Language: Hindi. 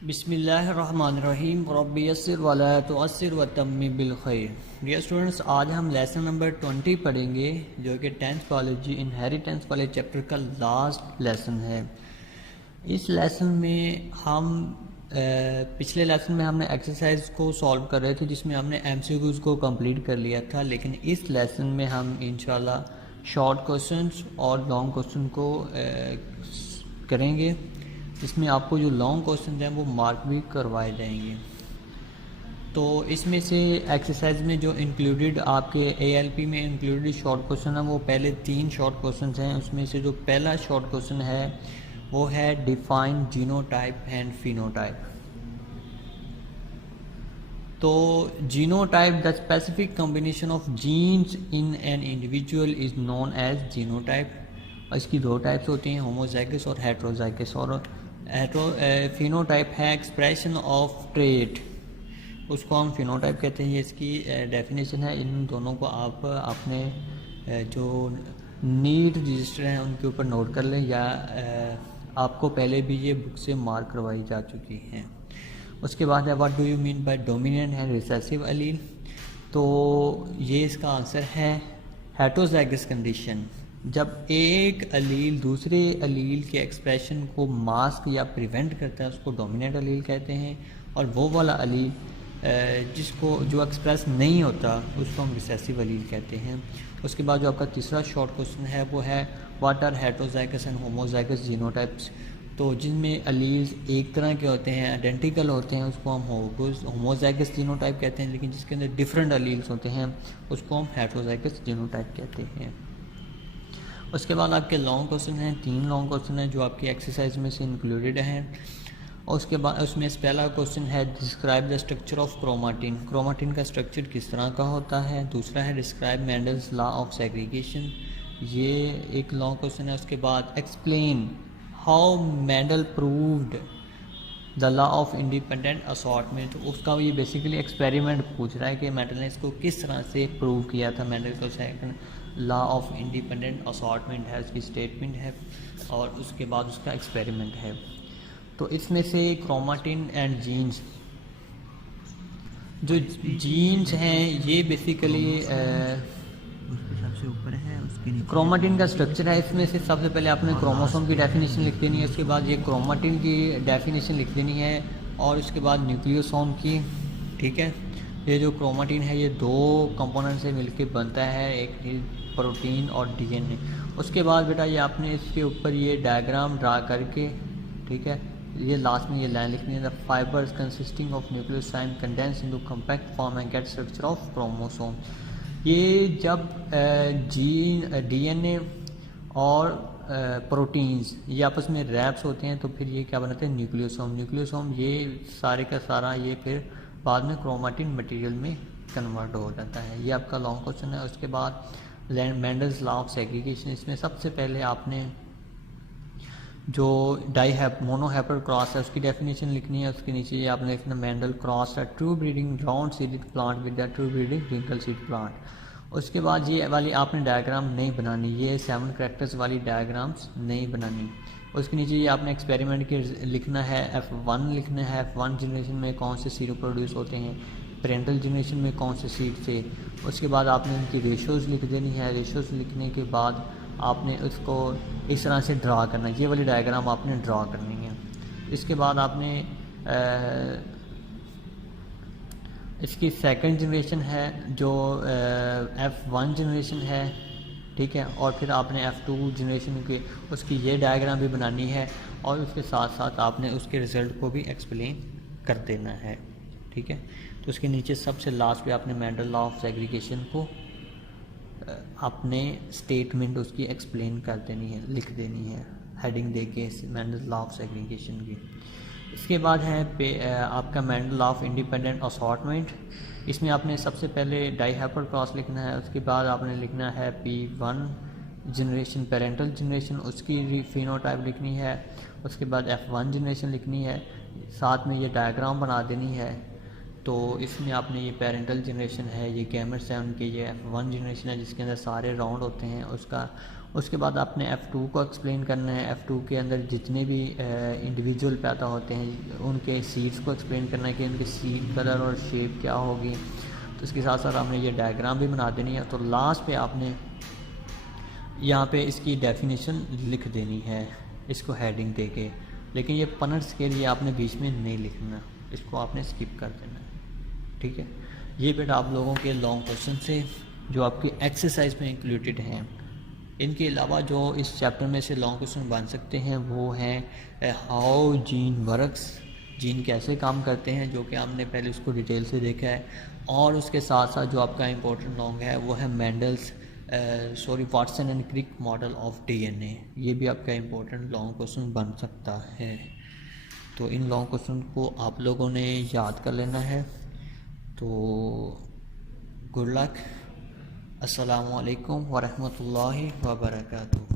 बिस्मिल्लाहिर्रहमानिर्रहीम रब्बि यस्सिर वला तुअस्सिर वतम्मिम बिल खैर। डियर स्टूडेंट्स, आज हम लेसन नंबर 20 पढ़ेंगे जो कि 10th बायोलॉजी इनहेरिटेंस वाले चैप्टर का लास्ट लेसन है। इस लेसन में हम पिछले लेसन में हमने एक्सरसाइज को सॉल्व कर रहे थे जिसमें हमने एमसीक्यूज़ को कंप्लीट कर लिया था, लेकिन इस लेसन में हम इंशाल्लाह शॉर्ट क्वेश्चंस और लॉन्ग क्वेश्चन को करेंगे। इसमें आपको जो लॉन्ग क्वेश्चन हैं वो मार्क भी करवाए जाएंगे। तो इसमें से एक्सरसाइज में जो इंक्लूडेड आपके एएलपी में इंक्लूडेड शॉर्ट क्वेश्चन है वो पहले 3 शॉर्ट क्वेश्चन हैं। उसमें से जो पहला शॉर्ट क्वेश्चन है वो है डिफाइन जीनोटाइप एंड फिनोटाइप। तो genotype the specific combination of genes in an individual is known as genotype. इसकी 2 टाइप्स होती हैं, होमोजाइगस और हेट्रोजाइगस। और फिनोटाइप है एक्सप्रेशन ऑफ ट्रेट, उसको हम फिनोटाइप कहते हैं। ये इसकी डेफिनेशन है। इन दोनों को आप अपने जो नीड रजिस्टर हैं उनके ऊपर नोट कर लें, या आपको पहले भी ये बुक से मार्क करवाई जा चुकी हैं। उसके बाद है what do you mean by dominant and recessive अलील। तो ये इसका आंसर है हेट्रोजाइगस कंडीशन। जब एक अलील दूसरे अलील के एक्सप्रेशन को मास्क या प्रिवेंट करता है उसको डोमिनेंट अलील कहते हैं, और वो वाला अलील जिसको जो एक्सप्रेस नहीं होता उसको हम रिसेसिव अलील कहते हैं। उसके बाद जो आपका तीसरा शॉर्ट क्वेश्चन है वो है what are heterozygous and homozygous genotypes. तो जिनमें अलील्स एक तरह के होते हैं, आइडेंटिकल होते हैं, उसको हम होमोजाइगस जीनोटाइप कहते हैं, लेकिन जिसके अंदर डिफरेंट अलील्स होते हैं उसको हम हेट्रोजाइगस जीनोटाइप कहते हैं। उसके बाद आपके लॉन्ग क्वेश्चन हैं, 3 लॉन्ग क्वेश्चन हैं जो आपकी एक्सरसाइज में से इंक्लूडेड हैं। और उसके बाद उसमें से पहला क्वेश्चन है describe the structure of chromatin. Chromatin का स्ट्रक्चर किस तरह का होता है। दूसरा है describe Mendel's law of segregation, ये एक लॉन्ग क्वेश्चन है। उसके बाद explain how Mendel proved the law of independent assortment. तो उसका ये बेसिकली एक्सपेरिमेंट पूछ रहा है कि मेंडल ने इसको किस तरह से प्रूव किया था। मेंडल को second law of independent assortment है, उसकी स्टेटमेंट है, और उसके बाद उसका एक्सपेरिमेंट है। तो इसमें से क्रोमाटिन एंड जीन्स, जो जीन्स हैं ये बेसिकली सबसे ऊपर है, उसके नीचे क्रोमाटिन का स्ट्रक्चर है। इसमें से सबसे पहले आपने क्रोमोसोम की डेफिनेशन लिख देनी है, उसके बाद ये क्रोमाटिन की डेफिनेशन लिख देनी है, और उसके बाद न्यूक्लियोसोम की। ठीक है, ये जो क्रोमाटिन है ये 2 कंपोनेंट से मिलकर बनता है, एक प्रोटीन और डीएनए। उसके बाद बेटा ये आपने इसके ऊपर ये डायग्राम ड्रा करके, ठीक है, ये लास्ट में ये लाइन लिखनी है, the fibres consisting of nucleoside condense into compact form and get structure of chromosome. ये जब जीन डीएनए और प्रोटीन्स ये आपस में रैप्स होते हैं तो फिर ये क्या बनाते हैं, न्यूक्लियोसोम। न्यूक्लियोसोम ये सारे का सारा ये फिर बाद में क्रोमाटिन मटेरियल में कन्वर्ट हो जाता है। ये आपका लॉन्ग क्वेश्चन है। उसके बाद मेंडल्स लॉ ऑफ सेग्रीगेशन, इसमें सबसे पहले आपने जो मोनोहाइपर क्रॉस है उसकी डेफिनेशन लिखनी है। उसके नीचे ये आपने लिखना मेंडल क्रॉस है true breeding round seeded plant with the true breeding wrinkle seed plant. उसके बाद ये वाली आपने डायग्राम नहीं बनानी, ये 7 कैरेक्टर्स वाली डायग्राम्स नहीं बनानी। उसके नीचे ये आपने एक्सपेरिमेंट के लिखना है, F1 लिखना है। F1 जनरेशन में कौन से सीड प्रोड्यूस होते हैं, पेरेंटल जनरेशन में कौन से सीड से। उसके बाद आपने उनकी रेशोज़ लिख देनी है। रेशोज़ लिखने के बाद आपने उसको इस तरह से ड्रा करना है, ये वाली डायग्राम आपने ड्रा करनी है। इसके बाद आपने इसकी सेकंड जनरेशन है जो F1 जनरेशन है, ठीक है, और फिर आपने F2 जनरेशन के उसकी ये डायग्राम भी बनानी है, और उसके साथ साथ आपने उसके रिज़ल्ट को भी एक्सप्लेन कर देना है। ठीक है, तो उसके नीचे सबसे लास्ट पे आपने मेंडल लॉ ऑफ सेग्रीगेशन को अपने स्टेटमेंट उसकी एक्सप्लेन कर देनी है, लिख देनी है, हेडिंग दे के मेंडल लॉ ऑफ सेग्रीगेशन की। इसके बाद है आपका Mendel law of independent assortment. इसमें आपने सबसे पहले डाईहाइपर क्रॉस लिखना है। उसके बाद आपने लिखना है P1 जनरेशन पेरेंटल जनरेशन, उसकी फिनोटाइप लिखनी है। उसके बाद F1 जनरेशन लिखनी है, साथ में ये डायग्राम बना देनी है। तो इसमें आपने ये पेरेंटल जनरेशन है, ये गैमेट्स हैं उनके, ये F1 जनरेशन है जिसके अंदर सारे राउंड होते हैं, उसका उसके बाद आपने F2 को एक्सप्लेन करना है। F2 के अंदर जितने भी इंडिविजुअल पैदा होते हैं उनके सीड्स को एक्सप्लेन करना है कि उनके सीड कलर और शेप क्या होगी। तो इसके साथ साथ आपने ये डायग्राम भी बना देनी है। तो लास्ट पे आपने यहाँ पे इसकी डेफिनेशन लिख देनी है इसको हेडिंग दे के, लेकिन ये पनर्स के लिए आपने बीच में नहीं लिखना, इसको आपने स्किप कर देना है, ठीक है। ये बेटा आप लोगों के लॉन्ग क्वेश्चन से जो आपकी एक्सरसाइज में इंक्लूडेड हैं। इनके अलावा जो इस चैप्टर में से लॉन्ग क्वेश्चन बन सकते हैं वो हैं हाउ जीन वर्क्स, जीन कैसे काम करते हैं, जो कि हमने पहले उसको डिटेल से देखा है। और उसके साथ साथ जो आपका इम्पोर्टेंट लॉन्ग है वो है Mendel's Watson and Crick model of DNA. ये भी आपका इम्पोर्टेंट लॉन्ग क्वेश्चन बन सकता है। तो इन लॉन्ग क्वेश्चन को आप लोगों ने याद कर लेना है। तो गुड लक। अस्सलामु अलैकुम वरहमतुल्लाहि वबरकातुहू।